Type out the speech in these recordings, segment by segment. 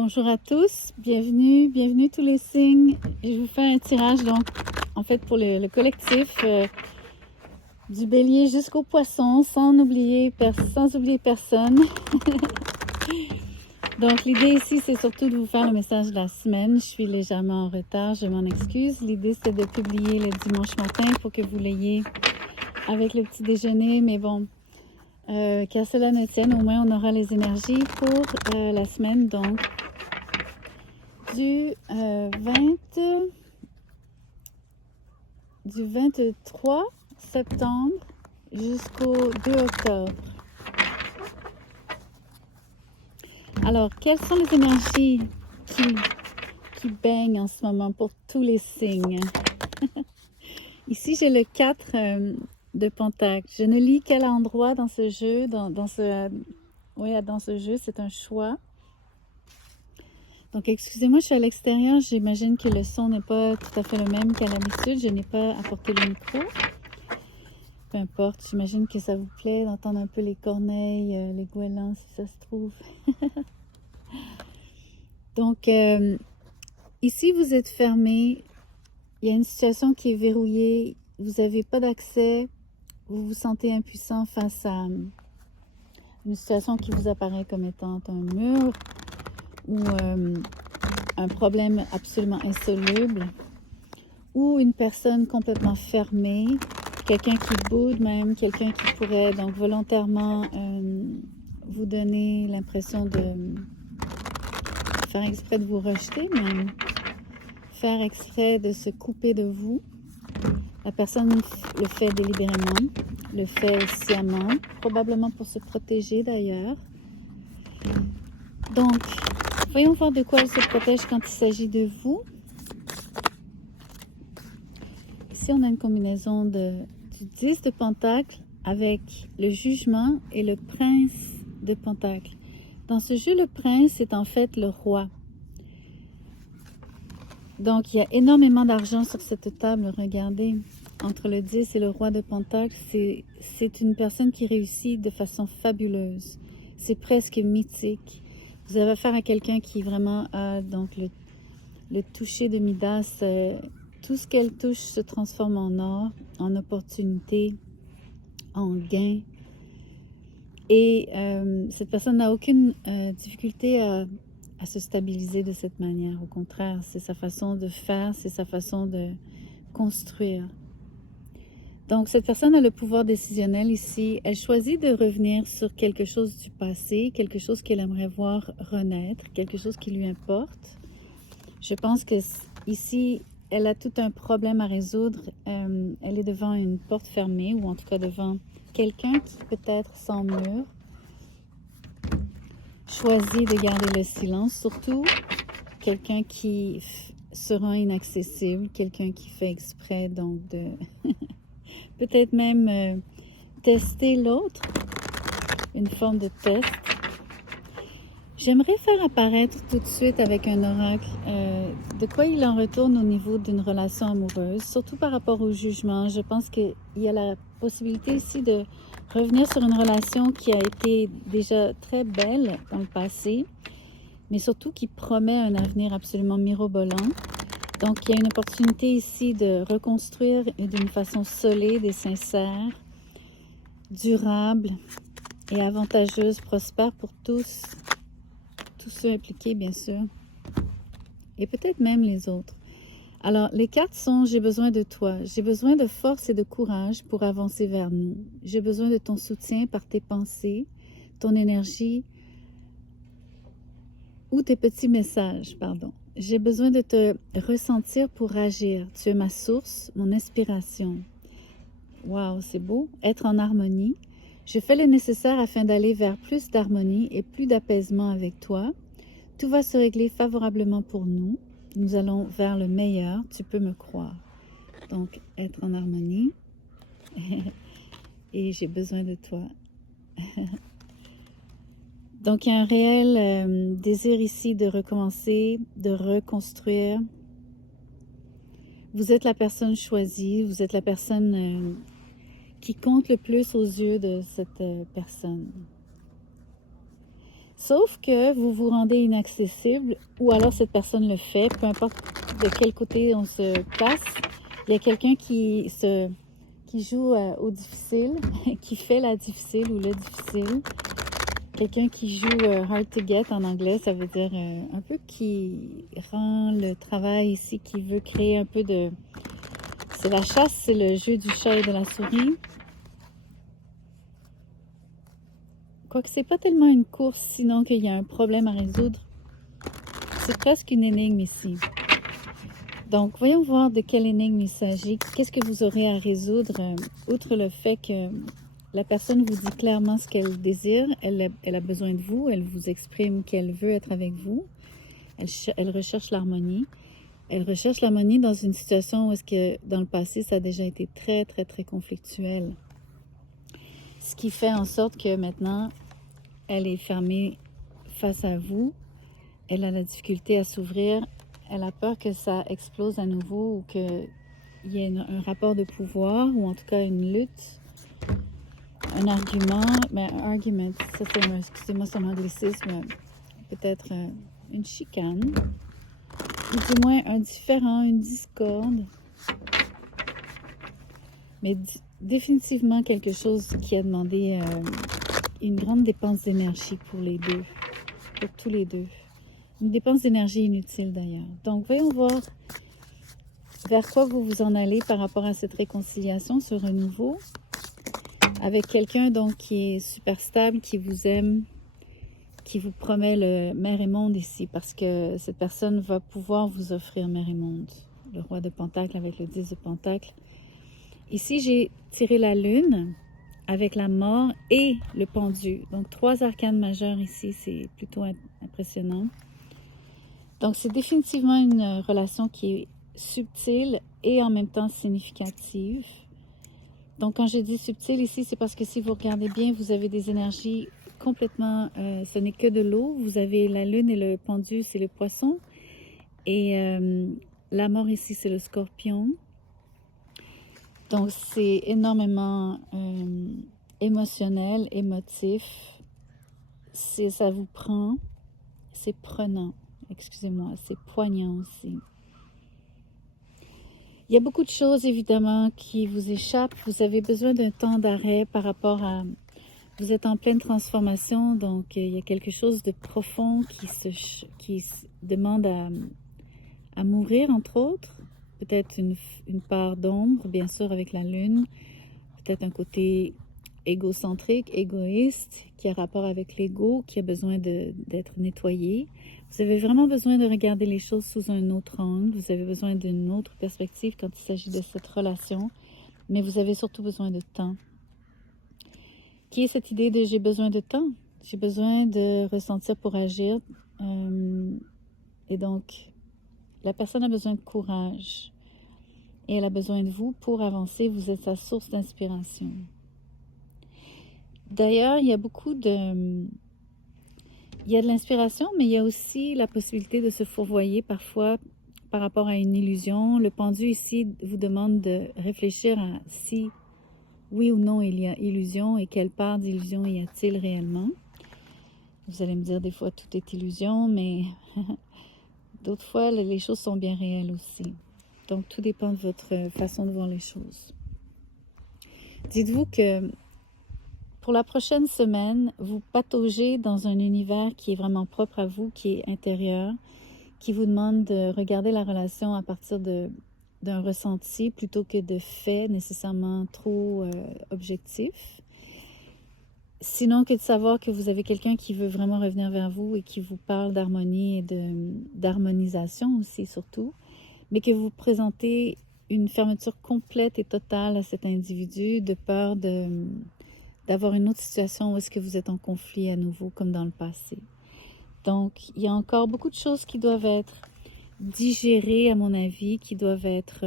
Bonjour à tous, bienvenue tous les signes. Je vous fais un tirage donc en fait pour le collectif du bélier jusqu'au poisson sans oublier personne. Donc l'idée ici c'est surtout de vous faire le message de la semaine. Je suis légèrement en retard, je m'en excuse. L'idée c'est de publier le dimanche matin pour que vous l'ayez avec le petit déjeuner, mais bon, qu'à cela ne tienne, au moins on aura les énergies pour la semaine donc du 23 septembre jusqu'au 2 octobre. Alors, quelles sont les énergies qui baignent en ce moment pour tous les signes? Ici, j'ai le 4 de Pentacle. Je ne lis qu'à l'endroit dans ce jeu, dans ce jeu, c'est un choix. Donc, excusez-moi, je suis à l'extérieur. J'imagine que le son n'est pas tout à fait le même qu'à l'habitude. Je n'ai pas apporté le micro. Peu importe, j'imagine que ça vous plaît d'entendre un peu les corneilles, les goélands, si ça se trouve. Donc, ici, vous êtes fermé. Il y a une situation qui est verrouillée. Vous n'avez pas d'accès. Vous vous sentez impuissant face à une situation qui vous apparaît comme étant un mur ou un problème absolument insoluble ou une personne complètement fermée, quelqu'un qui boude même, quelqu'un qui pourrait donc volontairement vous donner l'impression de faire exprès de vous rejeter, même faire exprès de se couper de vous. La personne le fait délibérément, le fait sciemment, probablement pour se protéger d'ailleurs. Donc, voyons voir de quoi elle se protège quand il s'agit de vous. Ici, on a une combinaison du 10 de Pentacle avec le jugement et le prince de Pentacle. Dans ce jeu, le prince est en fait le roi. Donc, il y a énormément d'argent sur cette table, regardez. Entre le 10 et le roi de Pentacle, c'est une personne qui réussit de façon fabuleuse. C'est presque mythique. Vous avez affaire à quelqu'un qui vraiment a donc le toucher de Midas. Tout ce qu'elle touche se transforme en or, en opportunité, en gain. Et cette personne n'a aucune difficulté à se stabiliser de cette manière. Au contraire, c'est sa façon de faire, c'est sa façon de construire. Donc, cette personne a le pouvoir décisionnel ici. Elle choisit de revenir sur quelque chose du passé, quelque chose qu'elle aimerait voir renaître, quelque chose qui lui importe. Je pense que ici, elle a tout un problème à résoudre. Elle est devant une porte fermée, ou en tout cas devant quelqu'un qui peut-être sans mur choisit de garder le silence, surtout quelqu'un qui sera inaccessible, quelqu'un qui fait exprès donc de peut-être même tester l'autre, une forme de test. J'aimerais faire apparaître tout de suite avec un oracle de quoi il en retourne au niveau d'une relation amoureuse, surtout par rapport au jugement. Je pense qu'il y a la possibilité ici de revenir sur une relation qui a été déjà très belle dans le passé, mais surtout qui promet un avenir absolument mirobolant. Donc, il y a une opportunité ici de reconstruire d'une façon solide et sincère, durable et avantageuse, prospère pour tous ceux impliqués, bien sûr, et peut-être même les autres. Alors, les cartes sont « J'ai besoin de toi. J'ai besoin de force et de courage pour avancer vers nous. J'ai besoin de ton soutien par tes pensées, ton énergie ou tes petits messages, pardon. J'ai besoin de te ressentir pour agir. Tu es ma source, mon inspiration. » Waouh, c'est beau. Être en harmonie. Je fais le nécessaire afin d'aller vers plus d'harmonie et plus d'apaisement avec toi. Tout va se régler favorablement pour nous. Nous allons vers le meilleur, tu peux me croire. Donc, être en harmonie. Et j'ai besoin de toi. Donc, il y a un réel désir ici de recommencer, de reconstruire. Vous êtes la personne choisie, vous êtes la personne qui compte le plus aux yeux de cette personne. Sauf que vous vous rendez inaccessible ou alors cette personne le fait, peu importe de quel côté on se place. Il y a quelqu'un qui joue au difficile, qui fait la difficile ou le difficile. Quelqu'un qui joue hard to get en anglais, ça veut dire un peu qui rend le travail ici, qui veut créer un peu de... C'est la chasse, c'est le jeu du chat et de la souris. Quoique c'est pas tellement une course, sinon qu'il y a un problème à résoudre. C'est presque une énigme ici. Donc, voyons voir de quelle énigme il s'agit. Qu'est-ce que vous aurez à résoudre, outre le fait que la personne vous dit clairement ce qu'elle désire, elle a besoin de vous, elle vous exprime qu'elle veut être avec vous, elle recherche l'harmonie. Elle recherche l'harmonie dans une situation où est-ce que dans le passé, ça a déjà été très, très, très conflictuel. Ce qui fait en sorte que maintenant, elle est fermée face à vous. Elle a la difficulté à s'ouvrir. Elle a peur que ça explose à nouveau ou qu'il y ait un rapport de pouvoir ou en tout cas une lutte, un argument. Mais un argument, ça c'est, excusez-moi son anglicisme, peut-être une chicane. Ou du moins un différend, une discorde. Mais définitivement quelque chose qui a demandé une grande dépense d'énergie pour les deux, pour tous les deux. Une dépense d'énergie inutile d'ailleurs. Donc, voyons voir vers quoi vous vous en allez par rapport à cette réconciliation, ce renouveau, avec quelqu'un donc qui est super stable, qui vous aime, qui vous promet le mer et monde ici, parce que cette personne va pouvoir vous offrir mer et monde. Le roi de Pentacle avec le 10 de Pentacle. Ici, j'ai tiré la lune avec la mort et le pendu. Donc, 3 arcanes majeurs ici, c'est plutôt impressionnant. Donc, c'est définitivement une relation qui est subtile et en même temps significative. Donc, quand je dis subtile ici, c'est parce que si vous regardez bien, vous avez des énergies complètement... ce n'est que de l'eau. Vous avez la lune et le pendu, c'est le poisson. Et la mort ici, c'est le scorpion. Donc, c'est énormément émotionnel, émotif. Ça vous prend, c'est prenant. Excusez-moi, c'est poignant aussi. Il y a beaucoup de choses, évidemment, qui vous échappent. Vous avez besoin d'un temps d'arrêt par rapport à... Vous êtes en pleine transformation, donc il y a quelque chose de profond qui demande à mourir, entre autres. Peut-être une part d'ombre, bien sûr, avec la lune. Peut-être un côté égocentrique, égoïste, qui a rapport avec l'ego, qui a besoin d'être nettoyé. Vous avez vraiment besoin de regarder les choses sous un autre angle. Vous avez besoin d'une autre perspective quand il s'agit de cette relation. Mais vous avez surtout besoin de temps. Qui est cette idée de j'ai besoin de temps? J'ai besoin de ressentir pour agir. Et donc, la personne a besoin de courage. Et elle a besoin de vous pour avancer. Vous êtes sa source d'inspiration. D'ailleurs, il y a beaucoup de... Il y a de l'inspiration, mais il y a aussi la possibilité de se fourvoyer parfois par rapport à une illusion. Le pendu ici vous demande de réfléchir à si oui ou non il y a illusion et quelle part d'illusion y a-t-il réellement. Vous allez me dire des fois tout est illusion, mais d'autres fois les choses sont bien réelles aussi. Donc tout dépend de votre façon de voir les choses. Dites-vous que pour la prochaine semaine, vous pataugez dans un univers qui est vraiment propre à vous, qui est intérieur, qui vous demande de regarder la relation à partir d'un ressenti plutôt que de faits nécessairement trop objectifs. Sinon que de savoir que vous avez quelqu'un qui veut vraiment revenir vers vous et qui vous parle d'harmonie et d'harmonisation aussi surtout, mais que vous présentez une fermeture complète et totale à cet individu de peur d'avoir une autre situation où est-ce que vous êtes en conflit à nouveau comme dans le passé. Donc, il y a encore beaucoup de choses qui doivent être digérées à mon avis, qui doivent être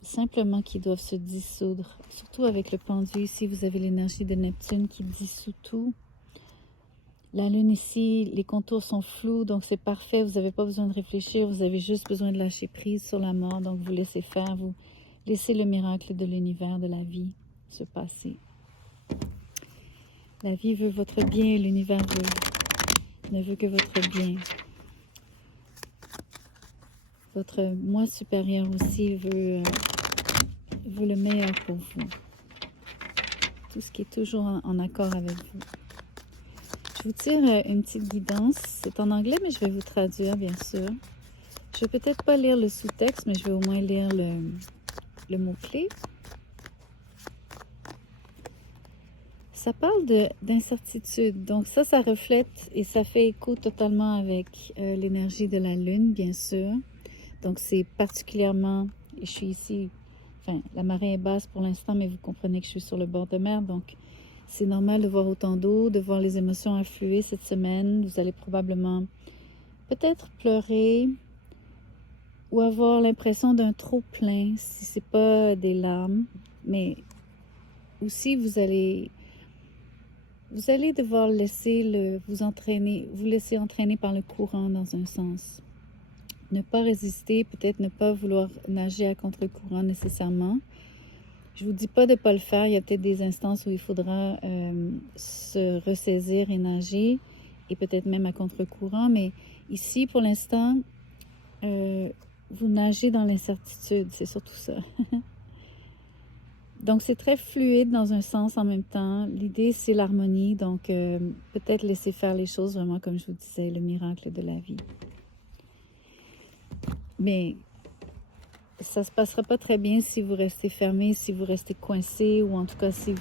simplement qui doivent se dissoudre. Surtout avec le pendu ici, vous avez l'énergie de Neptune qui dissout tout. La lune ici, les contours sont flous, donc c'est parfait. Vous n'avez pas besoin de réfléchir, vous avez juste besoin de lâcher prise sur la mort. Donc vous laissez faire, vous laissez le miracle de l'univers, de la vie se passer. La vie veut votre bien, l'univers ne veut que votre bien. Votre moi supérieur aussi veut le meilleur pour vous. Tout ce qui est toujours en accord avec vous. Je vous tire une petite guidance. C'est en anglais, mais je vais vous traduire, bien sûr. Je vais peut-être pas lire le sous-texte, mais je vais au moins lire le mot-clé. Ça parle d'incertitude. Donc ça reflète et ça fait écho totalement avec l'énergie de la Lune, bien sûr. Donc c'est particulièrement, et je suis ici, enfin la marée est basse pour l'instant, mais vous comprenez que je suis sur le bord de mer, donc c'est normal de voir autant d'eau, de voir les émotions affluer cette semaine. Vous allez probablement peut-être pleurer ou avoir l'impression d'un trop plein, si c'est pas des larmes, mais aussi vous allez devoir vous laisser entraîner par le courant dans un sens. Ne pas résister, peut-être ne pas vouloir nager à contre-courant nécessairement. Je vous dis pas de ne pas le faire. Il y a peut-être des instances où il faudra se ressaisir et nager, et peut-être même à contre-courant. Mais ici, pour l'instant, vous nagez dans l'incertitude. C'est surtout ça. Donc, c'est très fluide dans un sens en même temps. L'idée, c'est l'harmonie. Donc, peut-être laisser faire les choses vraiment comme je vous disais, le miracle de la vie. Mais ça ne se passera pas très bien si vous restez fermé, si vous restez coincé, ou en tout cas si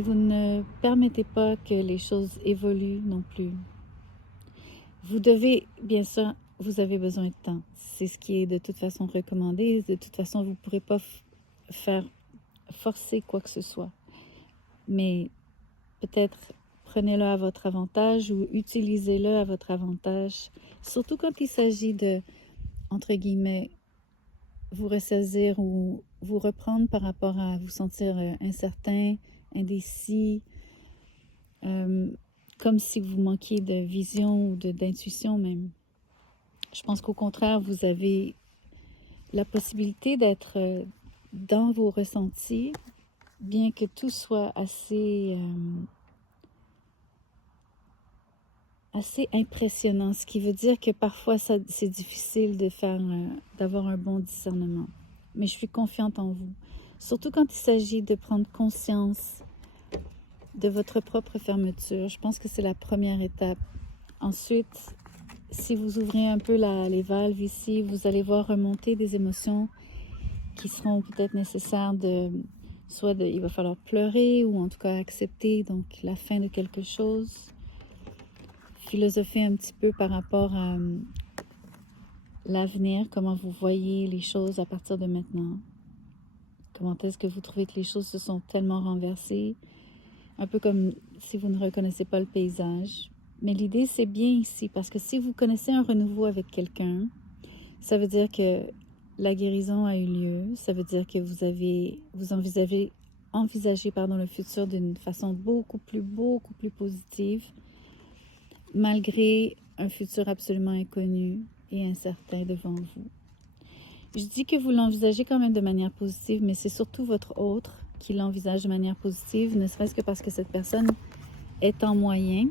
vous ne permettez pas que les choses évoluent non plus. Vous devez, bien sûr, vous avez besoin de temps. C'est ce qui est de toute façon recommandé. De toute façon, vous ne pourrez pas forcer quoi que ce soit. Mais peut-être prenez-le à votre avantage ou utilisez-le à votre avantage. Surtout quand il s'agit de, entre guillemets, vous ressaisir ou vous reprendre par rapport à vous sentir incertain, indécis, comme si vous manquiez de vision ou d'intuition même. Je pense qu'au contraire, vous avez la possibilité d'être dans vos ressentis, bien que tout soit assez impressionnant, ce qui veut dire que parfois c'est difficile d'avoir un bon discernement. Mais je suis confiante en vous, surtout quand il s'agit de prendre conscience de votre propre fermeture. Je pense que c'est la première étape. Ensuite, si vous ouvrez un peu les valves ici, vous allez voir remonter des émotions qui seront peut-être nécessaires il va falloir pleurer ou en tout cas accepter donc la fin de quelque chose. Philosopher un petit peu par rapport à l'avenir, comment vous voyez les choses à partir de maintenant. Comment est-ce que vous trouvez que les choses se sont tellement renversées? Un peu comme si vous ne reconnaissez pas le paysage. Mais l'idée, c'est bien ici, parce que si vous connaissez un renouveau avec quelqu'un, ça veut dire que la guérison a eu lieu. Ça veut dire que vous envisagez le futur d'une façon beaucoup plus positive, malgré un futur absolument inconnu et incertain devant vous. Je dis que vous l'envisagez quand même de manière positive, mais c'est surtout votre autre qui l'envisage de manière positive, ne serait-ce que parce que cette personne est en moyen,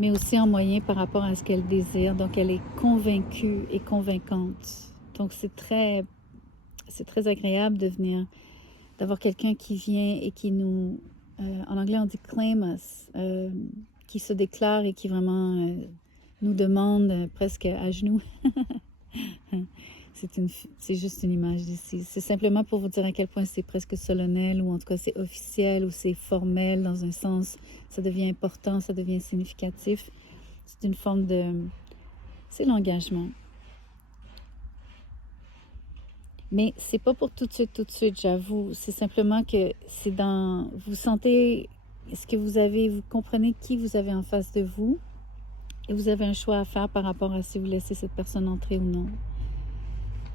mais aussi en moyen par rapport à ce qu'elle désire. Donc, elle est convaincue et convaincante. Donc, c'est très agréable d'avoir quelqu'un qui vient et qui nous, en anglais on dit claim us, qui se déclare et qui vraiment nous demande presque à genoux. C'est juste une image d'ici. C'est simplement pour vous dire à quel point c'est presque solennel, ou en tout cas c'est officiel, ou c'est formel dans un sens. Ça devient important, ça devient significatif. C'est une forme c'est l'engagement. Mais c'est pas pour tout de suite, j'avoue. C'est simplement que vous sentez vous comprenez qui vous avez en face de vous, et vous avez un choix à faire par rapport à si vous laissez cette personne entrer ou non.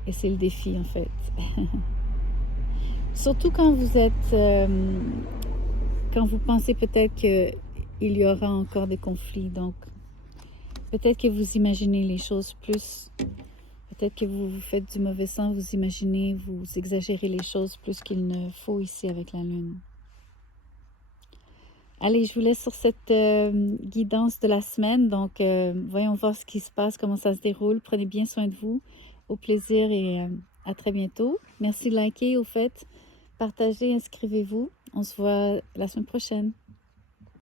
Et c'est le défi, en fait. Surtout quand quand vous pensez peut-être qu'il y aura encore des conflits. Donc, peut-être que vous imaginez les choses plus. Peut-être que vous faites du mauvais sens, vous exagérez les choses plus qu'il ne faut ici avec la Lune. Allez, je vous laisse sur cette guidance de la semaine. Donc, voyons voir ce qui se passe, comment ça se déroule. Prenez bien soin de vous. Au plaisir et à très bientôt. Merci de liker, au fait. Partagez, inscrivez-vous. On se voit la semaine prochaine.